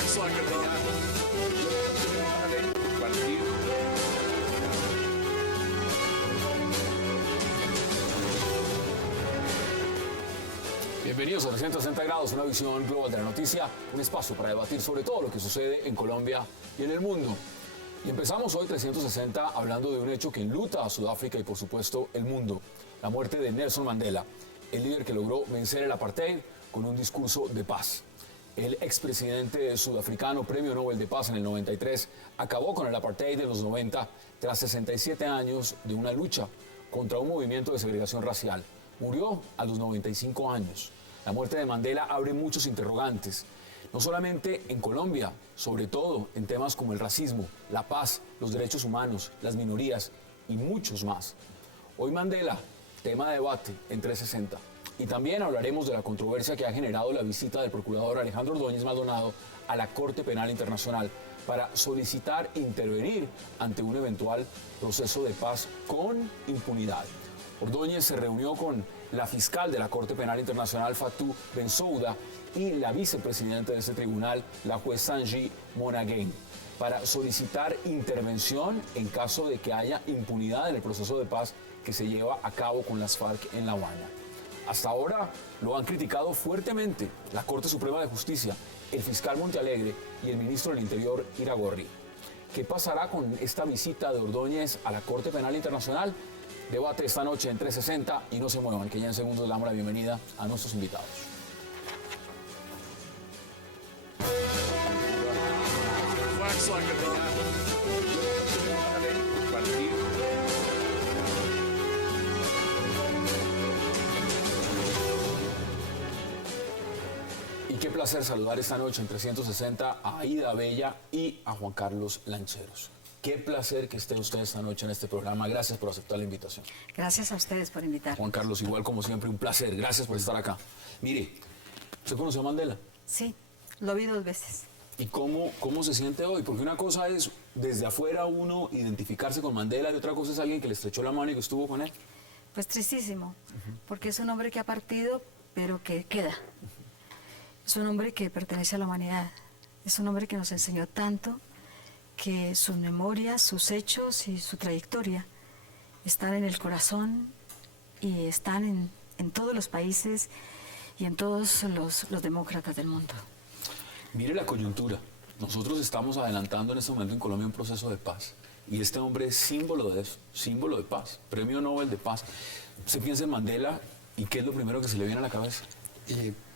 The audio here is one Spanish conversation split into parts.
Wax like a dog. Bienvenidos a 360 grados, una visión global de la noticia, un espacio para debatir sobre todo lo que sucede en Colombia y en el mundo. Y empezamos hoy 360 hablando de un hecho que enluta a Sudáfrica y por supuesto el mundo, la muerte de Nelson Mandela, el líder que logró vencer el apartheid con un discurso de paz. El expresidente sudafricano, premio Nobel de Paz en el 93, acabó con el apartheid en los 90 tras 67 años de una lucha contra un movimiento de segregación racial. Murió a los 95 años. La muerte de Mandela abre muchos interrogantes, no solamente en Colombia, sobre todo en temas como el racismo, la paz, los derechos humanos, las minorías y muchos más. Hoy Mandela, tema de debate en 360. Y también hablaremos de la controversia que ha generado la visita del procurador Alejandro Ordóñez Maldonado a la Corte Penal Internacional para solicitar intervenir ante un eventual proceso de paz con impunidad. Ordóñez se reunió con la fiscal de la Corte Penal Internacional, Fatou Bensouda, y la vicepresidenta de ese tribunal, la juez Sanji Monaghan, para solicitar intervención en caso de que haya impunidad en el proceso de paz que se lleva a cabo con las FARC en La Habana. Hasta ahora lo han criticado fuertemente la Corte Suprema de Justicia, el fiscal Montealegre y el ministro del Interior, Iragorri. ¿Qué pasará con esta visita de Ordóñez a la Corte Penal Internacional? Debate esta noche en 360 y no se muevan, que ya en segundos le damos la bienvenida a nuestros invitados. Wax like a dog. Y qué placer saludar esta noche en 360 a Aida Bella y a Juan Carlos Lancheros. Qué placer que esté usted esta noche en este programa. Gracias por aceptar la invitación. Gracias a ustedes por invitarme. Juan Carlos, igual como siempre, un placer. Gracias por estar acá. Mire, ¿usted conoció a Mandela? Sí, lo vi 2 veces. ¿Y cómo se siente hoy? Porque una cosa es desde afuera uno identificarse con Mandela y otra cosa es alguien que le estrechó la mano y que estuvo con él. Pues tristísimo, porque es un hombre que ha partido, pero que queda. Es un hombre que pertenece a la humanidad. Es un hombre que nos enseñó tanto, que sus memorias, sus hechos y su trayectoria están en el corazón y están en todos los países y en todos los demócratas del mundo. Mire la coyuntura. Nosotros estamos adelantando en este momento en Colombia un proceso de paz. Y este hombre es símbolo de eso, símbolo de paz, premio Nobel de Paz. Se piensa en Mandela y ¿qué es lo primero que se le viene a la cabeza?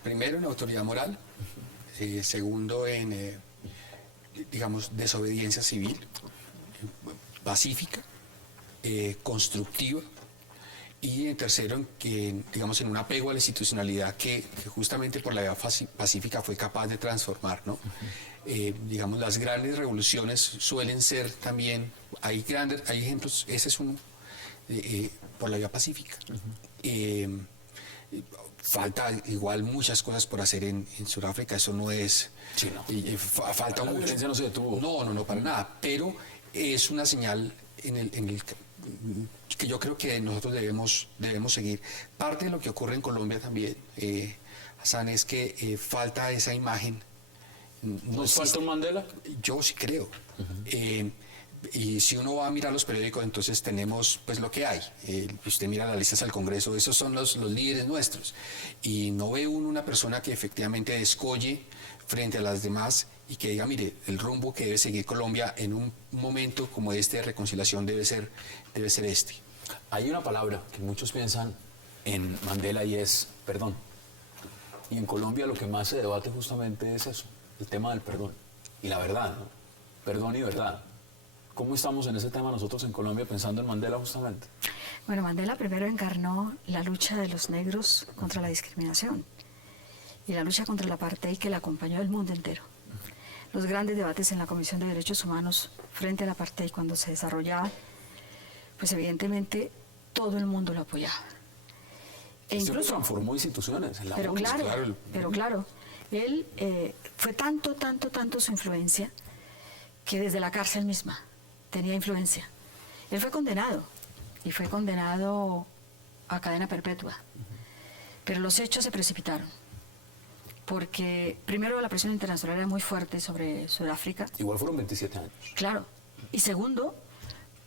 Primero en autoridad moral, segundo en... digamos, desobediencia civil, pacífica, constructiva, y en tercero, digamos, en un apego a la institucionalidad que justamente por la vía pacífica fue capaz de transformar, ¿no? Digamos, las grandes revoluciones suelen ser también, hay ejemplos, ese es uno, por la vía pacífica. Falta igual muchas cosas por hacer en Sudáfrica, eso no es... Sí, no. Falta la mucho. violencia no se detuvo. No, para nada, pero es una señal en el que yo creo que nosotros debemos seguir. Parte de lo que ocurre en Colombia también, Hassan, es que falta esa imagen. ¿Nos falta un Mandela? Yo sí creo. Y si uno va a mirar los periódicos, entonces tenemos pues lo que hay. Usted mira las listas al Congreso, esos son los líderes nuestros. Y no ve uno una persona que efectivamente descolle frente a las demás y que diga, mire, el rumbo que debe seguir Colombia en un momento como este de reconciliación debe ser este. Hay una palabra que muchos piensan en Mandela y es perdón. Y en Colombia lo que más se debate justamente es eso, el tema del perdón y la verdad, ¿no? Perdón y verdad. ¿Cómo estamos en ese tema nosotros en Colombia pensando en Mandela justamente? Bueno, Mandela primero encarnó la lucha de los negros contra la discriminación y la lucha contra el apartheid que la acompañó el mundo entero. Los grandes debates en la Comisión de Derechos Humanos frente al apartheid cuando se desarrollaba, pues evidentemente todo el mundo lo apoyaba. E incluso transformó instituciones en la pero ONU, claro, él fue tanto su influencia que desde la cárcel misma tenía influencia. Él fue condenado y fue condenado a cadena perpetua, pero los hechos se precipitaron. porque primero la presión internacional era muy fuerte sobre Sudáfrica, Igual fueron 27 años. claro, y segundo,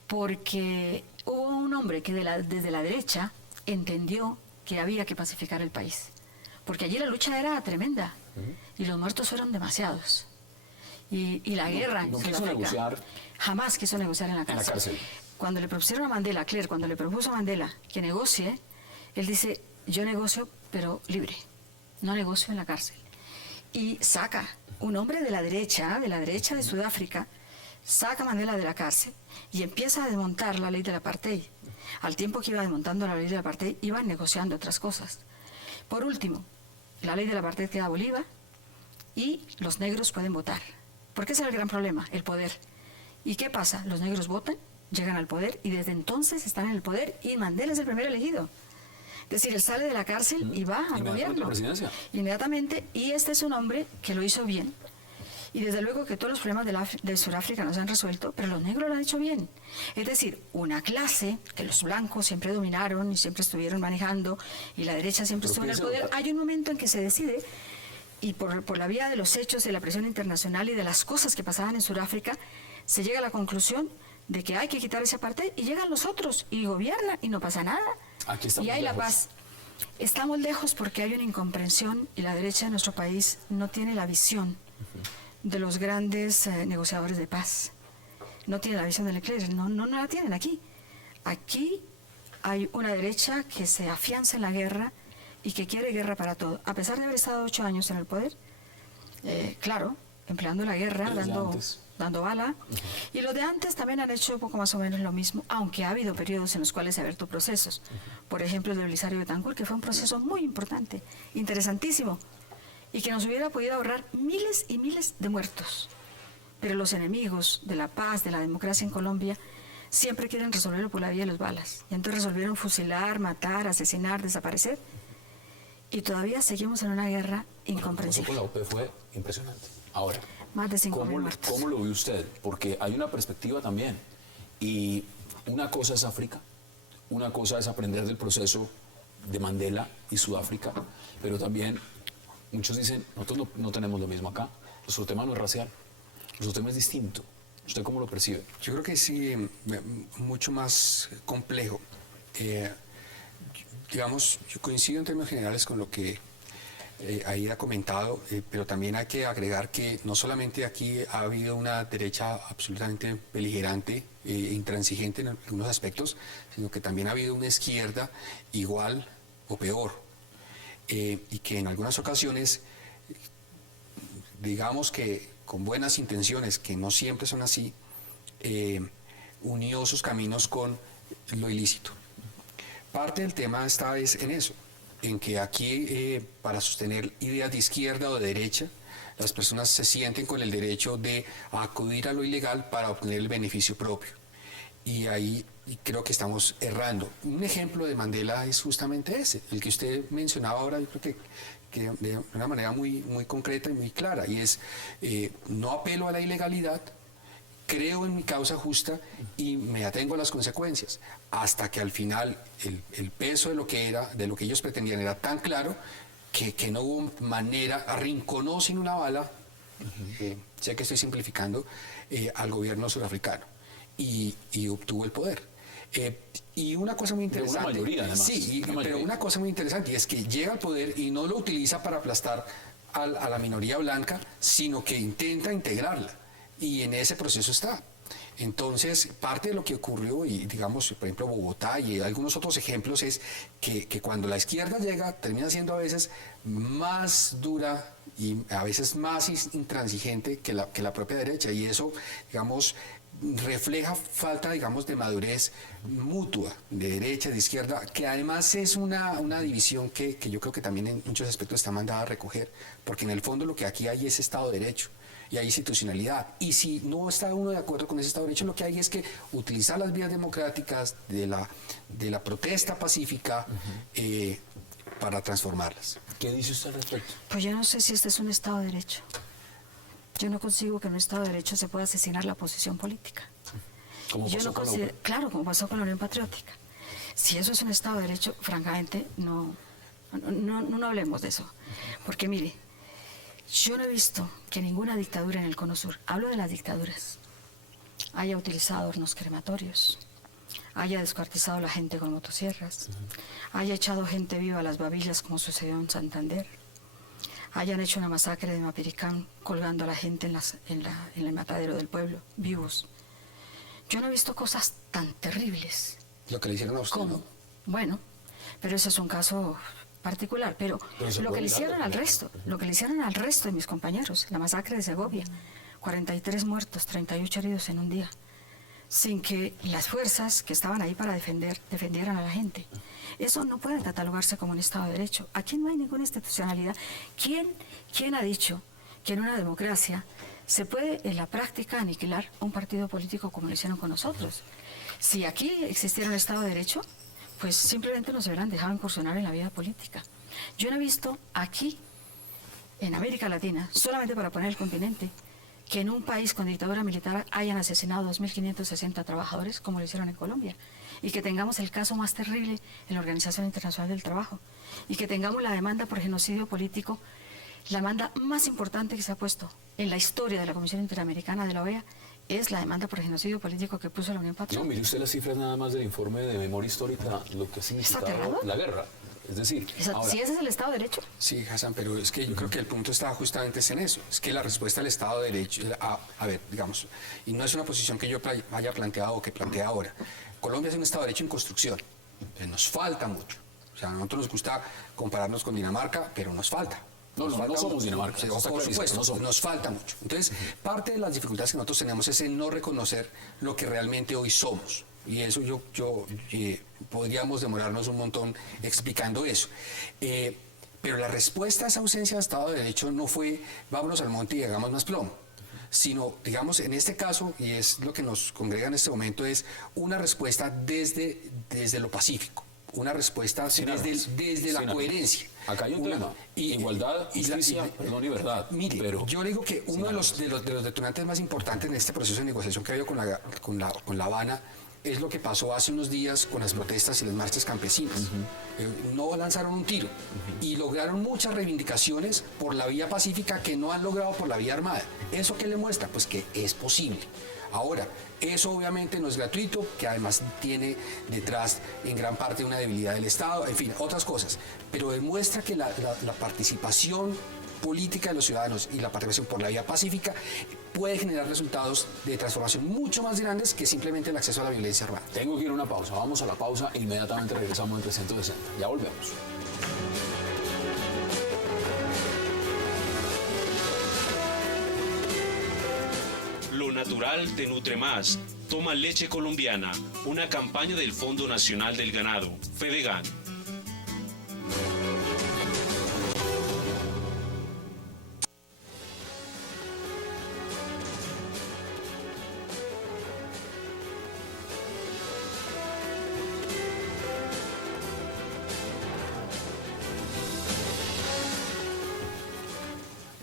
porque hubo un hombre que desde la derecha entendió que había que pacificar el país, porque allí la lucha era tremenda y los muertos fueron demasiados. Y la guerra en no quiso Sudáfrica negociar. jamás quiso negociar en la cárcel. cárcel. Cuando le propusieron a Mandela, Claire, cuando le propuso a Mandela que negocie, él dice, yo negocio pero libre, no negocio en la cárcel. Y saca un hombre de la derecha de Sudáfrica, saca a Mandela de la cárcel y empieza a desmontar la ley del apartheid. Al tiempo que iba desmontando la ley del apartheid, iban negociando otras cosas. Por último, la ley del apartheid queda aboliva y los negros pueden votar. Porque ese es el gran problema, el poder. ¿Y qué pasa? Los negros votan, llegan al poder y desde entonces están en el poder y Mandela es el primer elegido. Es decir, él sale de la cárcel y va al Inmediatamente a la gobierno. presidencia. Inmediatamente. Y este es un hombre que lo hizo bien. Y desde luego que todos los problemas de Sudáfrica no se han resuelto, pero los negros lo han hecho bien. Es decir, una clase que los blancos siempre dominaron y siempre estuvieron manejando y la derecha siempre Pero estuvo en el piense, poder. Hay un momento en que se decide, y por la vía de los hechos, de la presión internacional y de las cosas que pasaban en Sudáfrica, se llega a la conclusión de que hay que quitar ese apartheid y llegan los otros y gobiernan y no pasa nada. Aquí estamos Y hay la lejos. paz. Estamos lejos porque hay una incomprensión y la derecha de nuestro país no tiene la visión de los grandes negociadores de paz. No tiene la visión de Leclerc, no la tienen aquí. Aquí hay una derecha que se afianza en la guerra y que quiere guerra para todo. A pesar de haber estado 8 años en el poder, claro, empleando la guerra, Desde antes. dando bala. Y los de antes también han hecho poco más o menos lo mismo, aunque ha habido periodos en los cuales se han abierto procesos. Por ejemplo, el de Belisario Betancur, que fue un proceso muy importante, interesantísimo, y que nos hubiera podido ahorrar miles y miles de muertos. Pero los enemigos de la paz, de la democracia en Colombia, siempre quieren resolverlo por la vía de las balas. Y entonces resolvieron fusilar, matar, asesinar, desaparecer. Y todavía seguimos en una guerra Eso incomprensible. con la OPE fue impresionante. Ahora, Más de 5.000 ¿cómo, muertos. ¿cómo lo ve usted? Porque hay una perspectiva también. Y una cosa es África, una cosa es aprender del proceso de Mandela y Sudáfrica, pero también muchos dicen, nosotros no tenemos lo mismo acá. Nuestro tema no es racial, nuestro tema es distinto. ¿Usted cómo lo percibe? Yo creo que sí, mucho más complejo. Digamos, yo coincido en términos generales con lo que ahí ha comentado, pero también hay que agregar que no solamente aquí ha habido una derecha absolutamente beligerante e intransigente en algunos aspectos, sino que también ha habido una izquierda igual o peor, y que en algunas ocasiones, digamos que con buenas intenciones, que no siempre son así, unió sus caminos con lo ilícito. Parte del tema está es en eso, en que aquí para sostener ideas de izquierda o de derecha, las personas se sienten con el derecho de acudir a lo ilegal para obtener el beneficio propio. Y ahí creo que estamos errando. Un ejemplo de Mandela es justamente ese, el que usted mencionaba ahora, yo creo que de una manera muy concreta y muy clara, y es no apelo a la ilegalidad, creo en mi causa justa y me atengo a las consecuencias, hasta que al final el peso de lo que ellos pretendían era tan claro que no hubo manera, arrinconó sin una bala, sé que estoy simplificando, al gobierno surafricano y obtuvo el poder. Y una cosa muy interesante, una mayoría, además. sí, pero una cosa muy interesante es que llega al poder y no lo utiliza para aplastar a la minoría blanca, sino que intenta integrarla. Y en ese proceso está. Entonces, parte de lo que ocurrió, y digamos, por ejemplo, Bogotá y algunos otros ejemplos, es que cuando la izquierda llega, termina siendo a veces más dura y a veces más intransigente que la propia derecha. Y eso, digamos, refleja falta, digamos, de madurez mutua, de derecha, de izquierda, que además es una división que yo creo que también en muchos aspectos está mandada a recoger, porque en el fondo lo que aquí hay es Estado de Derecho. Y hay institucionalidad. Y si no está uno de acuerdo con ese Estado de Derecho, lo que hay es que utilizar las vías democráticas de la protesta pacífica para transformarlas. ¿Qué dice usted al respecto? Pues yo no sé si este es un Estado de Derecho. Yo no consigo que en un Estado de Derecho se pueda asesinar la oposición política. ¿Cómo Yo pasó no con la considero, OPE? claro, como pasó con la Unión Patriótica. Si eso es un Estado de Derecho, francamente, no hablemos de eso. Porque mire, Yo no he visto que ninguna dictadura en el Cono Sur, hablo de las dictaduras, haya utilizado hornos crematorios, haya descuartizado a la gente con motosierras, haya echado gente viva a las babillas como sucedió en Santander, hayan hecho una masacre de Mapiricán colgando a la gente en el matadero del pueblo, vivos. Yo no he visto cosas tan terribles. Lo que le hicieron a usted, ¿Cómo? ¿no? Bueno, pero eso es un caso particular, pero lo que le hicieron al resto, lo que le hicieron al resto de mis compañeros, la masacre de Segovia, 43 muertos, 38 heridos en un día, sin que las fuerzas que estaban ahí para defendieran a la gente. Eso no puede catalogarse como un Estado de Derecho. Aquí no hay ninguna institucionalidad. ¿Quién ha dicho que en una democracia se puede en la práctica aniquilar un partido político como lo hicieron con nosotros? Si aquí existiera un Estado de Derecho, pues simplemente nos hubieran dejado incursionar en la vida política. Yo no he visto aquí, en América Latina, solamente para poner el continente, que en un país con dictadura militar hayan asesinado 2.560 trabajadores, como lo hicieron en Colombia, y que tengamos el caso más terrible en la Organización Internacional del Trabajo, y que tengamos la demanda por genocidio político, la demanda más importante que se ha puesto en la historia de la Comisión Interamericana de la OEA, es la demanda por genocidio político que puso la Unión No, Patriótica. mire usted las cifras nada más del informe de memoria histórica, lo que ha significado aterrador. la guerra. Es decir, ahora, Si ese es el Estado de Derecho. Sí, Hassan, pero es que yo creo que el punto está justamente en eso. Es que la respuesta al Estado de Derecho, a ver, digamos, y no es una posición que yo haya planteado o que plantee ahora. Colombia es un Estado de Derecho en construcción. Nos falta mucho. O sea, a nosotros nos gusta compararnos con Dinamarca, pero nos falta. No somos Dinamarca, Sí, eso está por clarísimo, supuesto, no somos. nos falta mucho. Entonces, parte de las dificultades que nosotros tenemos es el no reconocer lo que realmente hoy somos. Y eso podríamos demorarnos un montón explicando eso. Pero la respuesta a esa ausencia de Estado de Derecho no fue vámonos al monte y hagamos más plomo, sino, digamos, en este caso, y es lo que nos congrega en este momento, es una respuesta desde lo pacífico, una respuesta Sin desde armas. la Sin coherencia. armas. Acá hay un tema. Igualdad, justicia, perdón y verdad. Mire, pero yo le digo que uno de los detonantes más importantes en este proceso de negociación que ha habido con La Habana es lo que pasó hace unos días con las protestas y las marchas campesinas. No lanzaron un tiro y lograron muchas reivindicaciones por la vía pacífica que no han logrado por la vía armada. ¿Eso qué le muestra? Pues que es posible. Ahora, eso obviamente no es gratuito, que además tiene detrás en gran parte una debilidad del Estado, en fin, otras cosas. Pero demuestra que la participación política de los ciudadanos y la participación por la vía pacífica puede generar resultados de transformación mucho más grandes que simplemente el acceso a la violencia armada. tengo que ir a una pausa. Vamos a la pausa e inmediatamente regresamos en 360. Ya volvemos. Lo natural te nutre más. Toma leche colombiana, una campaña del Fondo Nacional del Ganado, Fedegan.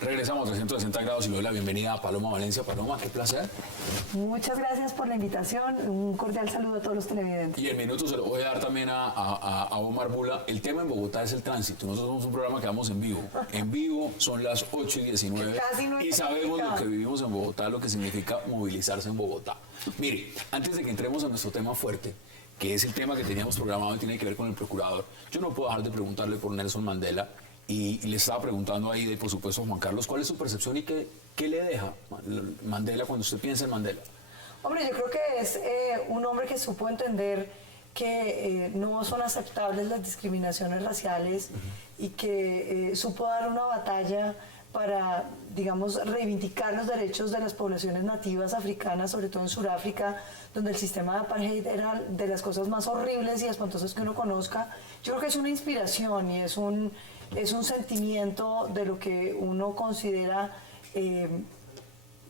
Regresamos a 360 grados y le doy la bienvenida a Paloma Valencia. Paloma, qué placer. Muchas gracias por la invitación. Un cordial saludo a todos los televidentes. Y en minutos se lo voy a dar también a Omar Bula. El tema en Bogotá es el tránsito. Nosotros somos un programa que vamos en vivo. En vivo son las 8:19 Casi no y es sabemos lo complicado. que vivimos en Bogotá, lo que significa movilizarse en Bogotá. Mire, antes de que entremos a nuestro tema fuerte, que es el tema que teníamos programado y tiene que ver con el procurador, yo no puedo dejar de preguntarle por Nelson Mandela. Y le estaba preguntando ahí, por supuesto, a Juan Carlos, ¿cuál es su percepción y qué le deja Mandela cuando usted piensa en Mandela? Hombre, yo creo que es un hombre que supo entender que no son aceptables las discriminaciones raciales y que supo dar una batalla para, digamos, reivindicar los derechos de las poblaciones nativas africanas, sobre todo en Sudáfrica, donde el sistema de apartheid era de las cosas más horribles y espantosas que uno conozca. Yo creo que es una inspiración y es un sentimiento de lo que uno considera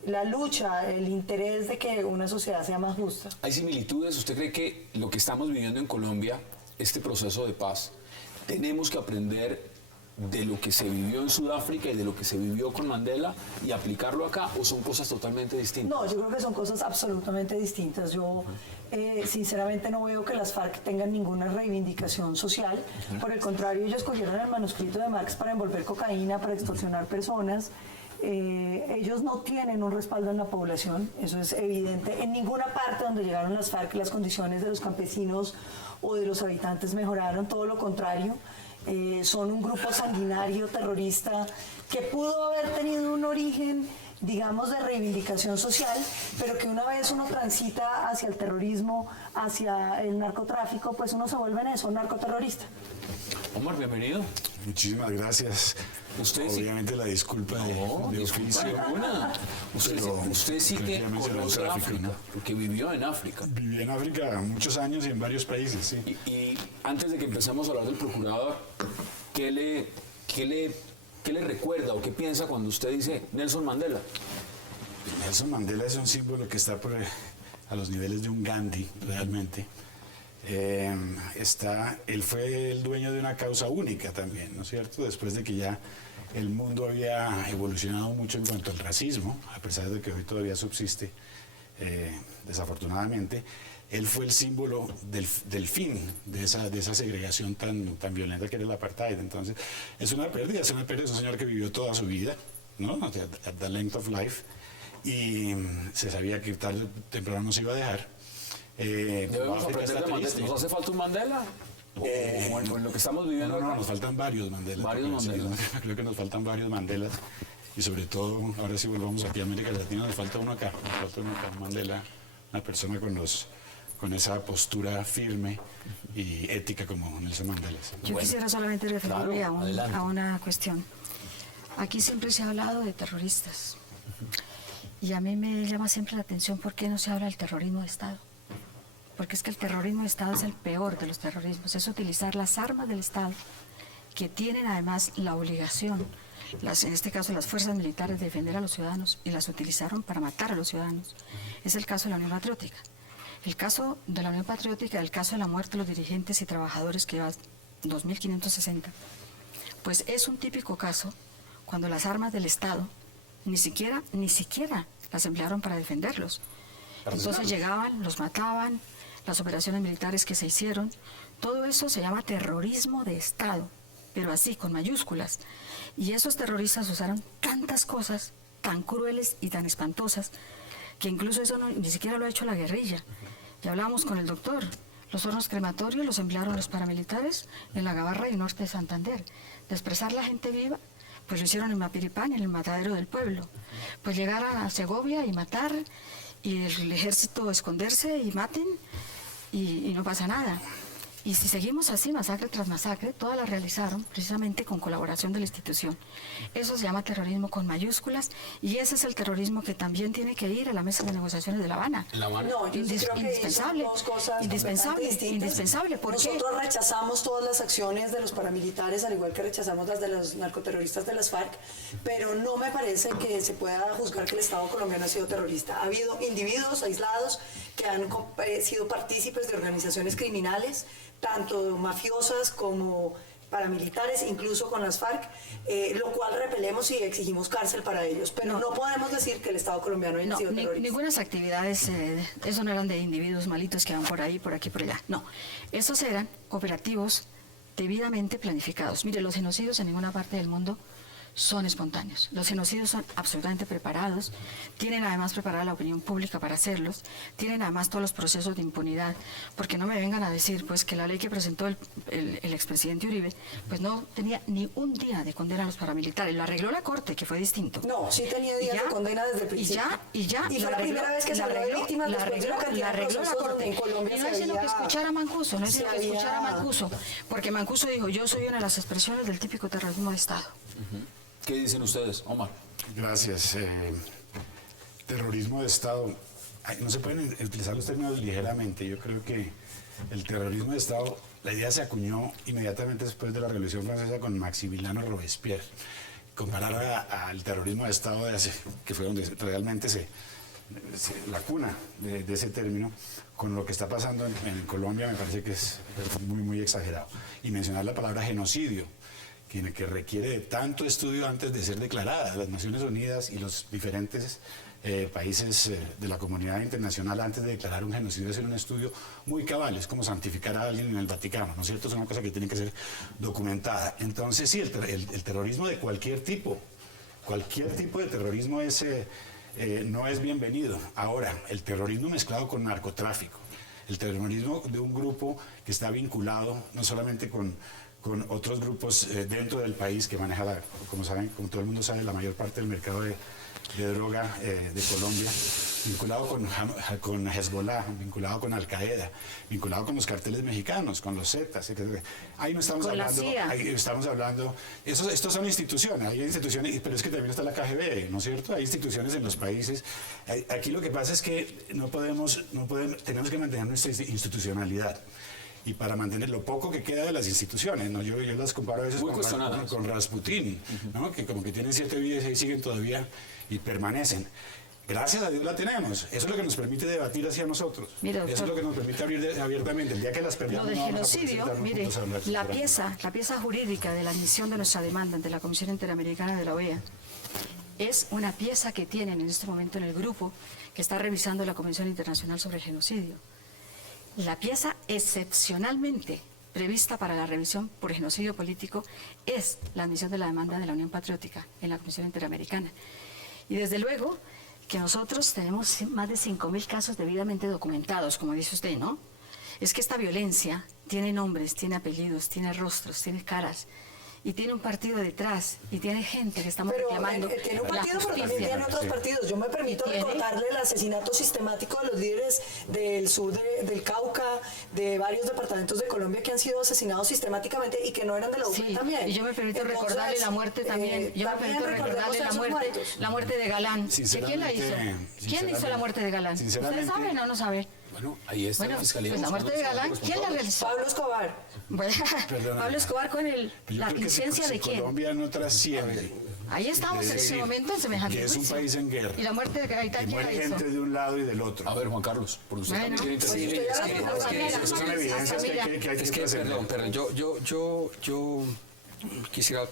la lucha, el interés de que una sociedad sea más justa. ¿Hay similitudes? ¿Usted cree que lo que estamos viviendo en Colombia, este proceso de paz, tenemos que aprender de lo que se vivió en Sudáfrica y de lo que se vivió con Mandela y aplicarlo acá, o son cosas totalmente distintas? No, yo creo que son cosas absolutamente distintas. Yo sinceramente no veo que las FARC tengan ninguna reivindicación social. Por el contrario, ellos cogieron el manuscrito de Marx para envolver cocaína, para extorsionar personas. Ellos no tienen un respaldo en la población, eso es evidente. En ninguna parte donde llegaron las FARC las condiciones de los campesinos o de los habitantes mejoraron, todo lo contrario. Son un grupo sanguinario, terrorista, que pudo haber tenido un origen, digamos, de reivindicación social, pero que una vez uno transita hacia el terrorismo, hacia el narcotráfico, pues uno se vuelve en eso, un narcoterrorista. Omar, bienvenido. Muchísimas gracias. Usted sí. Obviamente la disculpa de Disculpa oficio. ninguna. Usted sí pero que ya mencionó el conoce tráfico, África, ¿no? porque vivió en África. Viví en África muchos años y en varios países, sí. Y antes de que empecemos a hablar del procurador, ¿qué le recuerda o qué piensa cuando usted dice Nelson Mandela? Nelson Mandela es un símbolo que está a los niveles de un Gandhi, realmente. Él fue el dueño de una causa única también, ¿no es cierto? Después de que ya el mundo había evolucionado mucho en cuanto al racismo, a pesar de que hoy todavía subsiste, desafortunadamente, él fue el símbolo del fin de esa segregación tan violenta que era el apartheid. Entonces, es una pérdida, es un señor que vivió toda su vida, ¿no? At the length of life, y se sabía que tarde o temprano nos iba a dejar. Debemos África aprender está de Mandela. triste. ¿Nos hace falta un Mandela? ¿O en lo que estamos viviendo No, acá? nos faltan varios Mandelas. Varios Mandelas. Creo que nos faltan varios Mandelas. Y sobre todo, ahora sí volvamos aquí a América Latina, nos falta uno acá. Un Mandela, una persona con esa postura firme y ética como Nelson Mandela. Yo quisiera solamente referirme claro, adelante. a una cuestión. Aquí siempre se ha hablado de terroristas. Y a mí me llama siempre la atención por qué no se habla del terrorismo de Estado. Porque es que el terrorismo de Estado es el peor de los terrorismos. Es utilizar las armas del Estado, que tienen además la obligación, en este caso las fuerzas militares, de defender a los ciudadanos, y las utilizaron para matar a los ciudadanos. Es el caso de la Unión Patriótica. El caso de la Unión Patriótica, el caso de la muerte de los dirigentes y trabajadores, que va 2.560, pues es un típico caso cuando las armas del Estado ni siquiera las emplearon para defenderlos. Entonces llegaban, los mataban, las operaciones militares que se hicieron, todo eso se llama terrorismo de Estado, pero así, con mayúsculas. Y esos terroristas usaron tantas cosas tan crueles y tan espantosas que incluso eso ni siquiera lo ha hecho la guerrilla. Ya hablábamos con el doctor, los hornos crematorios los emplearon los paramilitares en la Gabarra y norte de Santander. De expresar la gente viva, pues lo hicieron en Mapiripán, en el matadero del pueblo. Pues llegar a Segovia y matar, y el ejército esconderse y maten, y no pasa nada. Y si seguimos así, masacre tras masacre, todas las realizaron precisamente con colaboración de la institución. Eso se llama terrorismo con mayúsculas, y ese es el terrorismo que también tiene que ir a la mesa de negociaciones de La Habana. No, yo sí creo que Indispensable, son dos cosas indispensable, distintas. indispensable. ¿Por qué? Nosotros rechazamos todas las acciones de los paramilitares, al igual que rechazamos las de los narcoterroristas de las FARC, pero no me parece que se pueda juzgar que el Estado colombiano ha sido terrorista. Ha habido individuos aislados que han sido partícipes de organizaciones criminales, tanto mafiosas como paramilitares, incluso con las FARC, lo cual repelemos y exigimos cárcel para ellos. Pero no podemos decir que el Estado colombiano haya sido terrorista. Ninguna actividades, eso no eran de individuos malitos que van por ahí, por aquí, por allá. No, esos eran operativos debidamente planificados. Mire, los genocidios en ninguna parte del mundo son espontáneos. Los genocidios son absolutamente preparados, tienen además preparada la opinión pública para hacerlos, tienen además todos los procesos de impunidad, porque no me vengan a decir pues que la ley que presentó el expresidente Uribe pues no tenía ni un día de condena a los paramilitares, lo arregló la Corte, que fue distinto. No, sí tenía días de condena desde el principio. Y fue la primera vez que se habló de víctimas después de una cantidad de procesos donde en Colombia y no es sino que escuchar a Mancuso, no es sino que escuchar a Mancuso, porque Mancuso dijo, yo soy una de las expresiones del típico terrorismo de Estado. ¿Qué dicen ustedes, Omar? Gracias. Terrorismo de Estado. No se pueden utilizar los términos ligeramente. Yo creo que el terrorismo de Estado, la idea se acuñó inmediatamente después de la Revolución Francesa con Maximiliano Robespierre. Comparar al terrorismo de Estado que fue donde realmente la cuna de ese término, con lo que está pasando en Colombia, me parece que es muy, muy exagerado. Y mencionar la palabra genocidio, que requiere de tanto estudio antes de ser declarada. Las Naciones Unidas y los diferentes países de la comunidad internacional, antes de declarar un genocidio, hacen un estudio muy cabal. Es como santificar a alguien en el Vaticano, ¿no es cierto? Es una cosa que tiene que ser documentada. Entonces, sí, el terrorismo de cualquier tipo de terrorismo no es bienvenido. Ahora, el terrorismo mezclado con narcotráfico, el terrorismo de un grupo que está vinculado no solamente con otros grupos dentro del país que maneja, como saben, como todo el mundo sabe, la mayor parte del mercado de droga de Colombia, vinculado con Hezbollah, vinculado con Al Qaeda, vinculado con los carteles mexicanos, con los Zetas, etc. Ahí no estamos Con la hablando, CIA. ahí estamos hablando, estos son instituciones, hay instituciones, pero es que también está la KGB, ¿no es cierto? Hay instituciones en los países. Aquí lo que pasa es que no podemos, tenemos que mantener nuestra institucionalidad. Y para mantener lo poco que queda de las instituciones, ¿no? Yo las comparo a veces con Rasputín, ¿no? Que como que tienen 7 vidas y siguen todavía y permanecen. Gracias a Dios la tenemos. Eso es lo que nos permite debatir hacia nosotros. Mire, doctor, eso es lo que nos permite abrir abiertamente. El día que las Lo perdamos del no vamos a poder genocidio, sentarnos mire, juntos a hablar, la pieza jurídica de la admisión de nuestra demanda ante la Comisión Interamericana de la OEA es una pieza que tienen en este momento en el grupo que está revisando la Convención Internacional sobre el Genocidio. La pieza excepcionalmente prevista para la revisión por genocidio político es la admisión de la demanda de la Unión Patriótica en la Comisión Interamericana. Y desde luego que nosotros tenemos más de 5.000 casos debidamente documentados, como dice usted, ¿no? Es que esta violencia tiene nombres, tiene apellidos, tiene rostros, tiene caras, y tiene un partido detrás, y tiene gente que estamos Pero reclamando tiene un la partido, pero también justicia. tiene otros partidos. Yo me permito ¿Tiene? recordarle el asesinato sistemático de los líderes del sur del Cauca, de varios departamentos de Colombia que han sido asesinados sistemáticamente y que no eran de la UP Sí, también. y yo me permito Entonces, recordarle la muerte también. Yo me también permito recordemos recordarle a esos muertos. la muerte de Galán. ¿Quién la hizo? ¿Quién hizo la muerte de Galán? ¿Ustedes Sinceramente, saben o no saben? Bueno, ahí está Bueno, la Fiscalía. pues la muerte de Galán, ¿quién la realizó? Pablo Escobar. Bueno, Perdóname. Pablo Escobar con Pero yo la creo que si licencia de quién. Colombia no trasciende. Ahí estamos Es en ese decir, momento en semejante que es un juicio. país en guerra. Y la muerte de Gaitán, Que ¿quién la muere hizo? gente de un lado y del otro. A ver, Juan Carlos, porque usted Bueno, también tiene pues, interés. usted ya la tiene. Esas son evidencias que hay que Es que, trascender. perdón, yo quisiera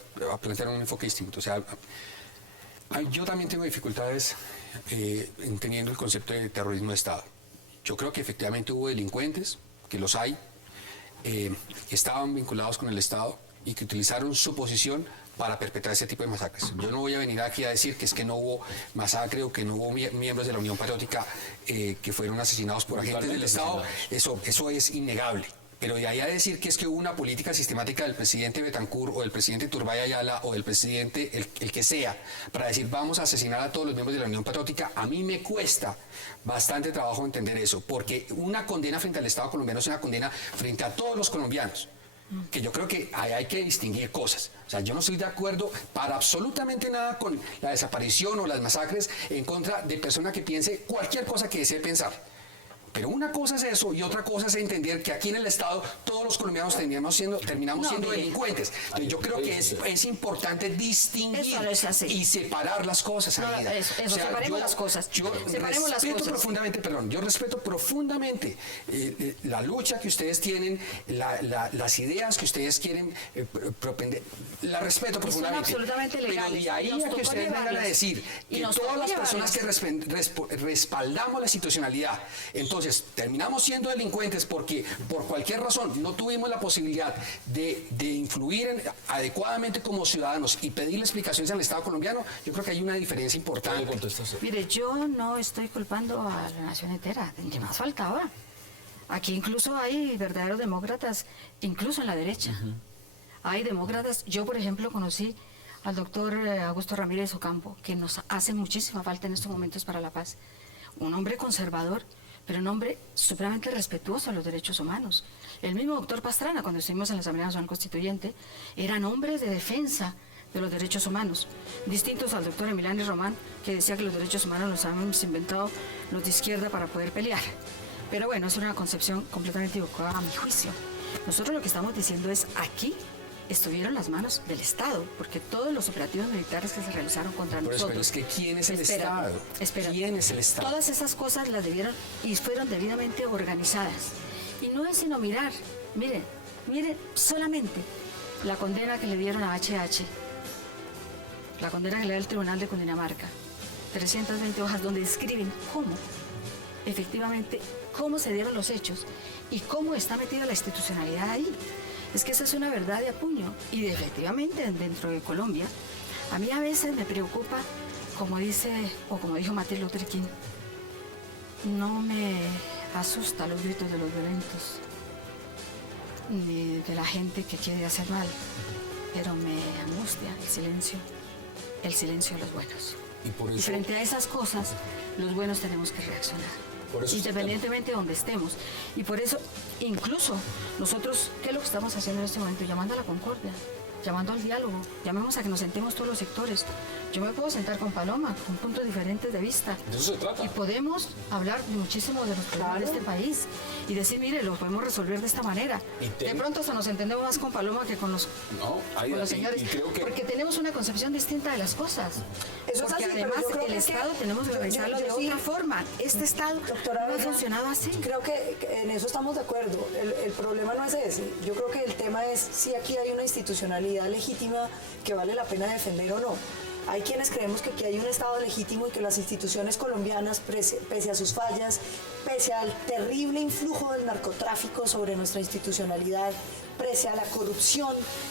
plantear un enfoque distinto. O sea, yo también tengo dificultades entendiendo el concepto de terrorismo de Estado. Yo creo que efectivamente hubo delincuentes, que los hay, que estaban vinculados con el Estado y que utilizaron su posición para perpetrar ese tipo de masacres. Yo no voy a venir aquí a decir que es que no hubo masacre o que no hubo miembros de la Unión Patriótica que fueron asesinados por agentes del Estado. Eso es innegable. Pero de ahí a decir que es que hubo una política sistemática del presidente Betancur o del presidente Turbay Ayala o del presidente, el que sea, para decir vamos a asesinar a todos los miembros de la Unión Patriótica, a mí me cuesta bastante trabajo entender eso, porque una condena frente al Estado colombiano es una condena frente a todos los colombianos. Que yo creo que hay que distinguir cosas. O sea, yo no estoy de acuerdo para absolutamente nada con la desaparición o las masacres en contra de persona que piense cualquier cosa que desee pensar. Pero una cosa es eso y otra cosa es entender que aquí en el Estado todos los colombianos terminamos siendo mire. delincuentes. Entonces yo creo que es importante distinguir Eso no es así. y separar las cosas. No, Aida. separemos las cosas. Yo Separemos las respeto cosas. profundamente, yo respeto profundamente la lucha que ustedes tienen, las ideas que ustedes quieren propender. La respeto son profundamente. absolutamente legales. Pero de ahí Nos a que tocó ustedes vengan a llevarlas. decir Y que nos todas tocó las personas que llevarlas. respaldamos la institucionalidad, entonces terminamos siendo delincuentes porque por cualquier razón no tuvimos la posibilidad de influir adecuadamente como ciudadanos y pedirle explicaciones al Estado colombiano. Yo creo que hay una diferencia importante. Mire, yo no estoy culpando a la nación entera, ni más faltaba. Aquí incluso hay verdaderos demócratas, incluso en la derecha. Hay demócratas, yo por ejemplo conocí al doctor Augusto Ramírez Ocampo, que nos hace muchísima falta en estos momentos para la paz. Un hombre conservador, pero un hombre supremamente respetuoso a los derechos humanos. El mismo doctor Pastrana, cuando estuvimos en la Asamblea Nacional Constituyente, eran hombres de defensa de los derechos humanos, distintos al doctor Emiliano Román, que decía que los derechos humanos los habíamos inventado los de izquierda para poder pelear. Pero bueno, es una concepción completamente equivocada a mi juicio. Nosotros lo que estamos diciendo es, aquí estuvieron las manos del Estado, porque todos los operativos militares que se realizaron contra nosotros... Pero es que ¿quién es el Espera, Estado? espera. ¿Quién es el Estado? Todas esas cosas las debieron y fueron debidamente organizadas. Y no es sino mirar, mire, solamente la condena que le dieron a HH, la condena que le da el Tribunal de Cundinamarca, 320 hojas donde describen cómo, efectivamente, cómo se dieron los hechos y cómo está metida la institucionalidad ahí. Es que esa es una verdad de a puño. Y efectivamente, dentro de Colombia, a mí a veces me preocupa, como dice, o como dijo Martin Luther King, no me asusta los gritos de los violentos, ni de la gente que quiere hacer mal, pero me angustia el silencio de los buenos. Y por Y eso, frente a esas cosas, los buenos tenemos que reaccionar, por eso independientemente de donde estemos. Y por eso, incluso nosotros, ¿qué es lo que estamos haciendo en este momento? Llamando a la concordia, llamando al diálogo, llamemos a que nos sentemos todos los sectores. Yo me puedo sentar con Paloma, con puntos diferentes de vista. de eso se trata. Y podemos hablar muchísimo de los problemas de este país y decir, mire, lo podemos resolver de esta manera. De pronto hasta nos entendemos más con Paloma que con los, No, ahí, con los y señores, creo que porque tenemos una concepción distinta de las cosas. Eso es Porque así, pero además yo creo el que es que- Estado tenemos que yo- revisarlo yo de sí- otra forma. Este Estado Doctora no ha Bella, funcionado así. Creo que en eso estamos de acuerdo. El problema no es ese. Yo creo que el tema es si aquí hay una institucionalidad legítima que vale la pena defender o no. Hay quienes creemos que aquí hay un Estado legítimo y que las instituciones colombianas, pese a sus fallas, pese al terrible influjo del narcotráfico sobre nuestra institucionalidad, pese a la corrupción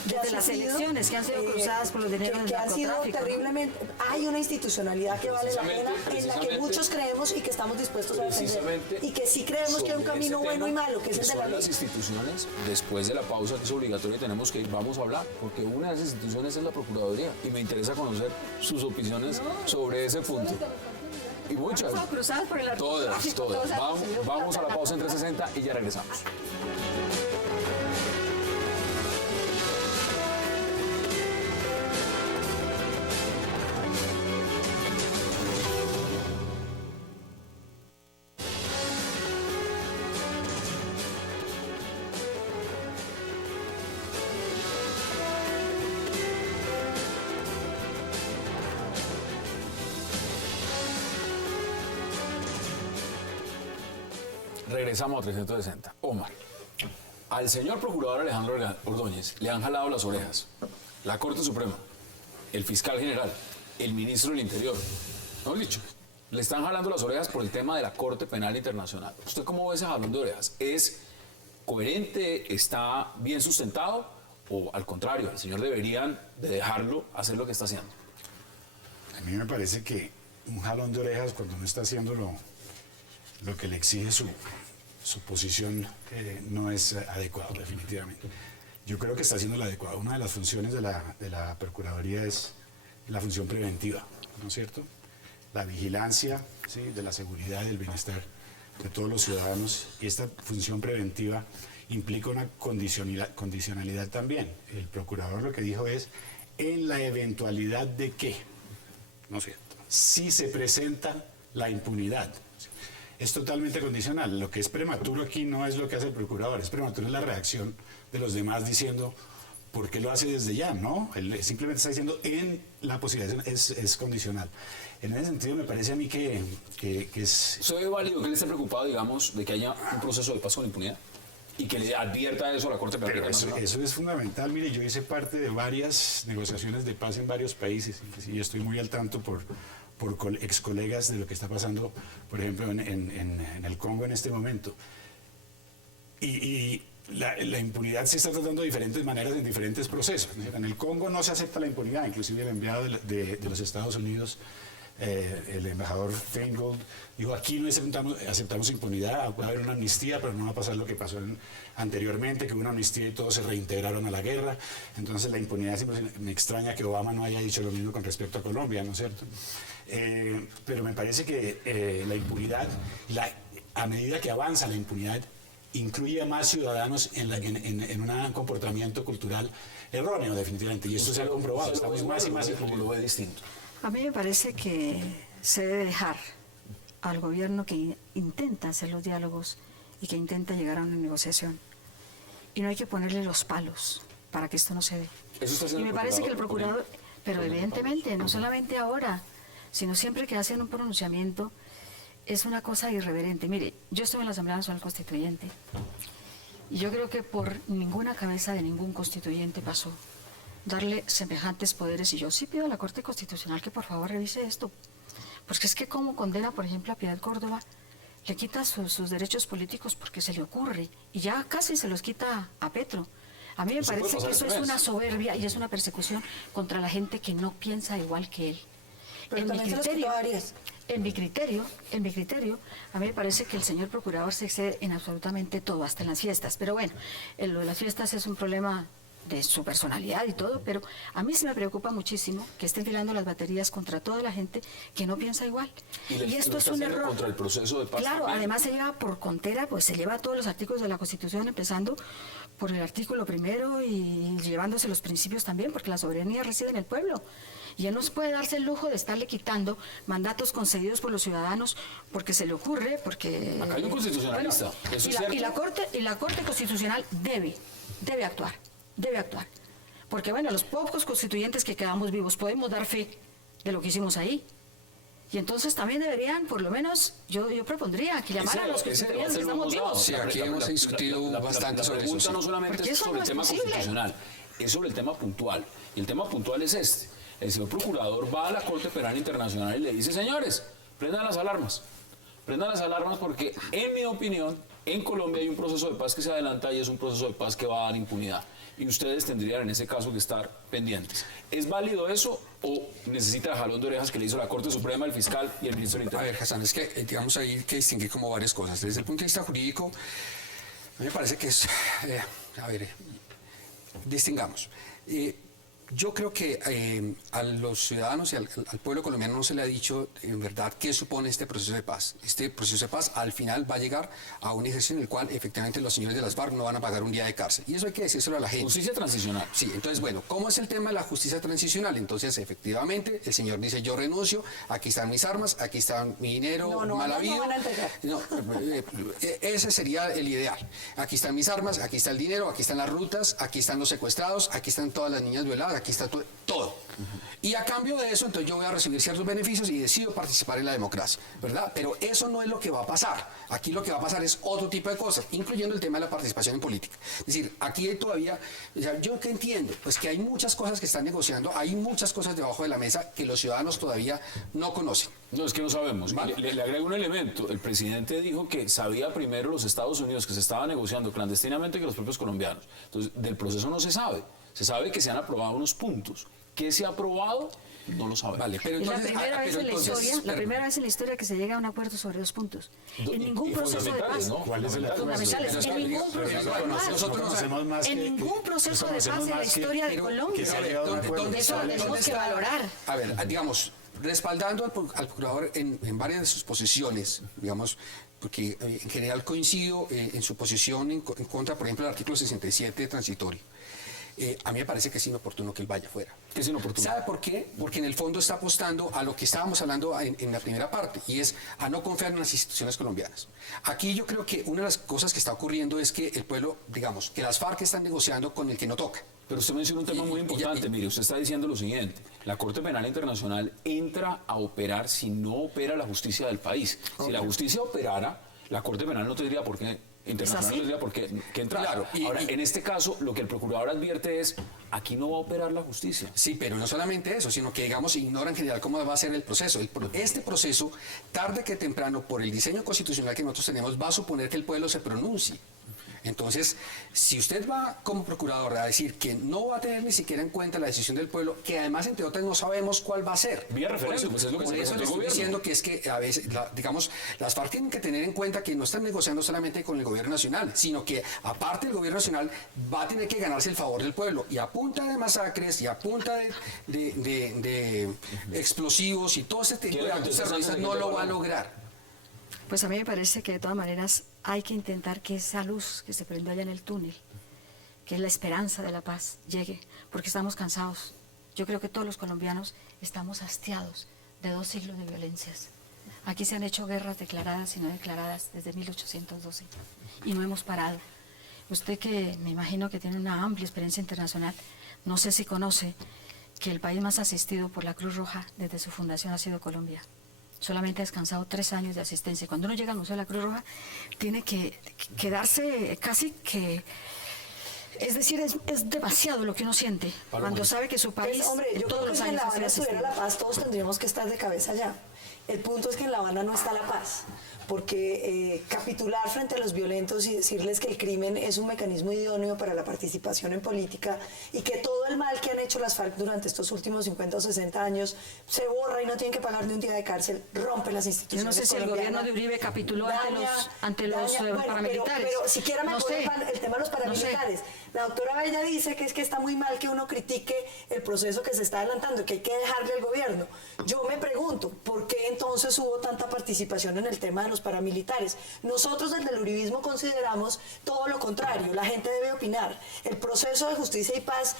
que Desde ha las sufrido, elecciones que han sido cruzadas por los dineros del que han sido narcotráfico, ¿no? terriblemente, hay una institucionalidad que vale la pena, en la que Precisamente- muchos creemos y que estamos dispuestos a defender, precisamente y que sí creemos que hay un sobre camino ese bueno y tema, malo, que es el de son la ley. las instituciones, después de la pausa que es obligatoria, tenemos que ir, vamos a hablar, porque una de esas instituciones es la Procuraduría y me interesa conocer sus opiniones sobre ese punto. Y muchas, Estamos cruzadas por el todas, narcotráfico, todas. todos Vamos, hemos vamos a la pausa en 360 y ya regresamos. Regresamos a 360. Omar, al señor procurador Alejandro Ordóñez le han jalado las orejas la Corte Suprema, el fiscal general, el ministro del Interior. ¿No han dicho? Le están jalando las orejas por el tema de la Corte Penal Internacional. ¿Usted cómo ve ese jalón de orejas? ¿Es coherente? ¿Está bien sustentado? ¿O al contrario, el señor deberían de dejarlo hacer lo que está haciendo? A mí me parece que un jalón de orejas cuando uno está haciendo lo que le exige su posición no es adecuado, definitivamente. Yo creo que está haciendo lo adecuado. Una de las funciones de la Procuraduría es la función preventiva, ¿no es cierto? La vigilancia, ¿sí?, de la seguridad y del bienestar de todos los ciudadanos. Y esta función preventiva implica una condicionalidad también. El procurador lo que dijo es, en la eventualidad de que, ¿no es cierto?, si se presenta la impunidad. Es totalmente condicional. Lo que es prematuro aquí no es lo que hace el procurador, es prematuro la reacción de los demás diciendo, ¿por qué lo hace desde ya? No, él simplemente está diciendo, en la posibilidad, es condicional. En ese sentido me parece a mí que es... ¿Se ve válido que él esté preocupado, digamos, de que haya un proceso de paz con impunidad? Y que le advierta eso a la Corte Penal Pero Internacional. eso es fundamental. Mire, yo hice parte de varias negociaciones de paz en varios países y estoy muy al tanto por ex colegas de lo que está pasando, por ejemplo, en el Congo en este momento. Y la impunidad se está tratando de diferentes maneras en diferentes procesos. En el Congo no se acepta la impunidad, inclusive el enviado de los Estados Unidos, el embajador Feingold, dijo, aquí no aceptamos impunidad, puede haber una amnistía, pero no va a pasar lo que pasó anteriormente, que hubo una amnistía y todos se reintegraron a la guerra. Entonces la impunidad, me extraña que Obama no haya dicho lo mismo con respecto a Colombia, ¿no es cierto? Pero me parece que la impunidad, a medida que avanza la impunidad, incluye a más ciudadanos en un comportamiento cultural erróneo, definitivamente, y esto se ha comprobado, estamos más y más como lo ve distinto. A mí me parece que se debe dejar al gobierno que intenta hacer los diálogos y que intenta llegar a una negociación. Y no hay que ponerle los palos para que esto no se dé. Eso está Y haciendo me el parece que el procurador, procurador, pero evidentemente, no solamente ahora, sino siempre que hacen un pronunciamiento, es una cosa irreverente. Mire, yo estuve en la Asamblea Nacional Constituyente Y yo creo que por ninguna cabeza de ningún constituyente pasó darle semejantes poderes. Y yo sí pido a la Corte Constitucional que por favor revise esto. Porque es que como condena, por ejemplo, a Piedad Córdoba, le quita sus derechos políticos porque se le ocurre. Y ya casi se los quita a Petro. A mí me Eso puede parece que pasar eso al es revés. una soberbia y es una persecución contra la gente que no piensa igual que él. Pero también se los quitó a Arias. En mi criterio, a mí me parece que el señor procurador se excede en absolutamente todo, hasta en las fiestas. Pero bueno, lo de las fiestas es un problema de su personalidad y todo, pero a mí sí me preocupa muchísimo que estén tirando las baterías contra toda la gente que no piensa igual. Y esto lo es está un haciendo error. contra el proceso de paz Claro, también. además se lleva por contera, pues se lleva todos los artículos de la Constitución, empezando por el artículo 1 y llevándose los principios también, porque la soberanía reside en el pueblo. Y él no se puede darse el lujo de estarle quitando mandatos concedidos por los ciudadanos porque se le ocurre, porque... Acá hay un constitucionalista, eso es y cierto. la Corte Constitucional debe actuar. Porque bueno, los pocos constituyentes que quedamos vivos podemos dar fe de lo que hicimos ahí. Y entonces también deberían, por lo menos, yo propondría que llamaran a los Ese constituyentes que debate lo estamos hemos dado. vivos. Sí, aquí hemos discutido bastante sobre eso, La pregunta sí. no solamente Porque es eso sobre no el es tema posible. constitucional, es sobre el tema puntual. Y el tema puntual es este. El señor procurador va a la Corte Penal Internacional y le dice, señores, prendan las alarmas. Prendan las alarmas porque, en mi opinión, en Colombia hay un proceso de paz que se adelanta y es un proceso de paz que va a dar impunidad. Y ustedes tendrían en ese caso que estar pendientes. ¿Es válido eso o necesita el jalón de orejas que le hizo la Corte Suprema, el fiscal y el ministro del A Interior? ver, Hassan, es que digamos ahí hay que distinguir como varias cosas. Desde el punto de vista jurídico, a mí me parece que es, distingamos. Yo creo que a los ciudadanos y al pueblo colombiano no se le ha dicho en verdad qué supone este proceso de paz. Este proceso de paz al final va a llegar a un ejercicio en el cual efectivamente los señores de las FARC no van a pagar un día de cárcel. Y eso hay que decírselo a la gente. Justicia transicional. Sí, entonces, bueno, ¿cómo es el tema de la justicia transicional? Entonces, efectivamente, el señor dice, yo renuncio, aquí están mis armas, aquí está mi dinero No, mal habido. no van a entregar. No, ese sería el ideal. Aquí están mis armas, aquí está el dinero, aquí están las rutas, aquí están los secuestrados, aquí están todas las niñas violadas, aquí está todo. Y a cambio de eso, entonces yo voy a recibir ciertos beneficios y decido participar en la democracia, ¿verdad? Pero eso no es lo que va a pasar. Aquí lo que va a pasar es otro tipo de cosas, incluyendo el tema de la participación en política. Es decir, aquí hay todavía, o sea, yo que entiendo, pues que hay muchas cosas que están negociando, hay muchas cosas debajo de la mesa que los ciudadanos todavía no conocen. No, es que no sabemos. Vale. Le agrego un elemento. El presidente dijo que sabía primero los Estados Unidos que se estaba negociando clandestinamente que los propios colombianos. Entonces, del proceso no se sabe. Se sabe que se han aprobado unos puntos. ¿Qué se ha aprobado? No lo sabemos. Vale, pero Es la entonces, primera vez pero en la entonces, historia, la pero- primera vez en la historia que se llega a un acuerdo sobre 2 puntos. Y- En ningún y proceso de fundamentales, paz. ¿no? ¿Cuál es el acuerdo? Fundamentales. Pero En ningún pero proceso de nosotros- paz. nosotros conocemos más En que- ningún proceso de paz conocemos en la más que- historia de pero- Colombia. que se ha llegado a un acuerdo. Eso lo tenemos que valorar. A ver, digamos, respaldando al procurador en varias de sus posiciones, digamos, porque en general coincido en su posición en contra, por ejemplo, del artículo 67 transitorio. A mí me parece que es inoportuno que él vaya fuera. Es inoportuno. ¿Sabe por qué? Porque en el fondo está apostando a lo que estábamos hablando en la primera parte, y es a no confiar en las instituciones colombianas. Aquí yo creo que una de las cosas que está ocurriendo es que el pueblo, digamos, que las FARC están negociando con el que no toca. Pero usted menciona un tema muy importante. Mire, usted está diciendo lo siguiente. La Corte Penal Internacional entra a operar si no opera la justicia del país. Si la justicia operara, la Corte Penal no tendría por qué... Internacional así? no tendría por qué que entrar. Claro, Ahora, en este caso, lo que el procurador advierte es, aquí no va a operar la justicia. Sí, pero no solamente eso, sino que, digamos, ignoran en general cómo va a ser el proceso. Este proceso, tarde que temprano, por el diseño constitucional que nosotros tenemos, va a suponer que el pueblo se pronuncie. Entonces, si usted va como procurador a decir que no va a tener ni siquiera en cuenta la decisión del pueblo, que además, entre otras, no sabemos cuál va a ser. Vía referéndum, pues es lo que por se eso presentó le el estoy gobierno. diciendo que es que a veces, digamos, las FARC tienen que tener en cuenta que no están negociando solamente con el gobierno nacional, sino que aparte el gobierno nacional va a tener que ganarse el favor del pueblo, y a punta de masacres y a punta de explosivos y todo ese tipo de actos terroristas no lo va a lograr. Pues a mí me parece que de todas maneras hay que intentar que esa luz que se prendió allá en el túnel, que es la esperanza de la paz, llegue, porque estamos cansados. Yo creo que todos los colombianos estamos hastiados de 2 siglos de violencias. Aquí se han hecho guerras declaradas y no declaradas desde 1812 y no hemos parado. Usted, que me imagino que tiene una amplia experiencia internacional, no sé si conoce que el país más asistido por la Cruz Roja desde su fundación ha sido Colombia. solamente ha descansado 3 años de asistencia. Cuando uno llega al Museo de la Cruz Roja, tiene que quedarse casi que... Es decir, es demasiado lo que uno siente cuando sabe que su país Pues, hombre, yo todos creo que los si en años La ha Habana sido estuviera asistido. la paz, todos tendríamos que estar de cabeza allá. El punto es que en La Habana no está la paz, porque capitular frente a los violentos y decirles que el crimen es un mecanismo idóneo para la participación en política y que todo el mal que han hecho las FARC durante estos últimos 50 o 60 años se borra y no tienen que pagar ni un día de cárcel, rompe las Yo instituciones no sé si el colombianas. gobierno de Uribe capituló ante los Bueno, paramilitares. Pero siquiera me No acuerdo sé. el tema de los paramilitares. La doctora Bella dice que es que está muy mal que uno critique el proceso que se está adelantando, que hay que dejarle al gobierno. Yo me pregunto, ¿por qué entonces hubo tanta participación en el tema de los paramilitares? Nosotros desde el uribismo consideramos todo lo contrario, la gente debe opinar. El proceso de justicia y paz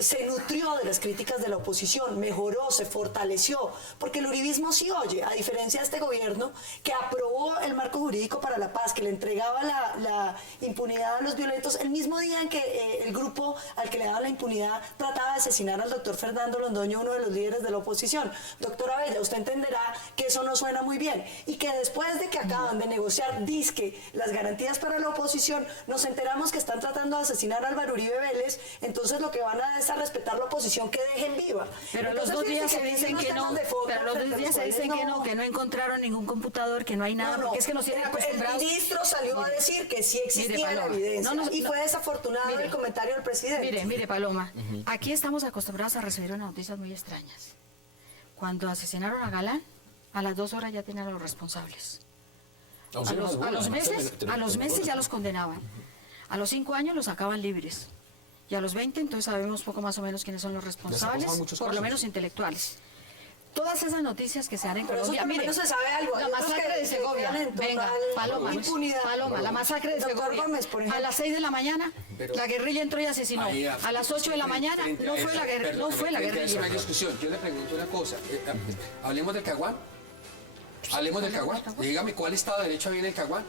se nutrió de las críticas de la oposición, mejoró, se fortaleció, porque el uribismo sí oye, a diferencia de este gobierno que aprobó el marco jurídico para la paz, que le entregaba la impunidad a los violentos el mismo día en que el grupo al que le daban la impunidad trataba de asesinar al doctor Fernando Londoño, uno de los líderes de la oposición. Doctora Bella, usted entenderá que eso no suena muy bien y que después de que acaban de negociar disque las garantías para la oposición, nos enteramos que están tratando de asesinar a Álvaro Uribe Vélez, entonces lo que van a es a respetar la oposición que dejen viva. Pero Entonces, los 2 días fíjense se aquí dicen unos que no, temas de fondo pero los frente 2 a días se cuales dicen que no encontraron ningún computador, que no hay nada, No, no, porque es que nos tienen pero acostumbrados. el ministro salió a decir que sí existía Mire, la Paloma, evidencia no, y fue desafortunado mire, el comentario del presidente. Mire, Paloma, aquí estamos acostumbrados a recibir unas noticias muy extrañas. Cuando asesinaron a Galán, a las 2 horas ya tenían a los responsables. A los meses ya los condenaban. A los 5 años los sacaban libres. Y a los 20 entonces sabemos poco más o menos quiénes son los responsables, muchos por lo casos. menos intelectuales. Todas esas noticias que se dan en Pero eso Colombia, por lo mire, menos se sabe algo. Hay la otros masacre que de Segovia, quedan en venga, total impunidad. la masacre de Doctor Segovia, Gómez, por ejemplo. a las 6 de la mañana, Pero- la guerrilla entró y asesinó, Ahí, a las 8 de la mañana, frente no a fue eso, la guerrilla, no fue la frente a eso guerrilla. hay discusión. Yo le pregunto una cosa. Hablemos del Caguán. Hablemos del Caguán. Dígame cuál Estado de Derecho había en el Caguán.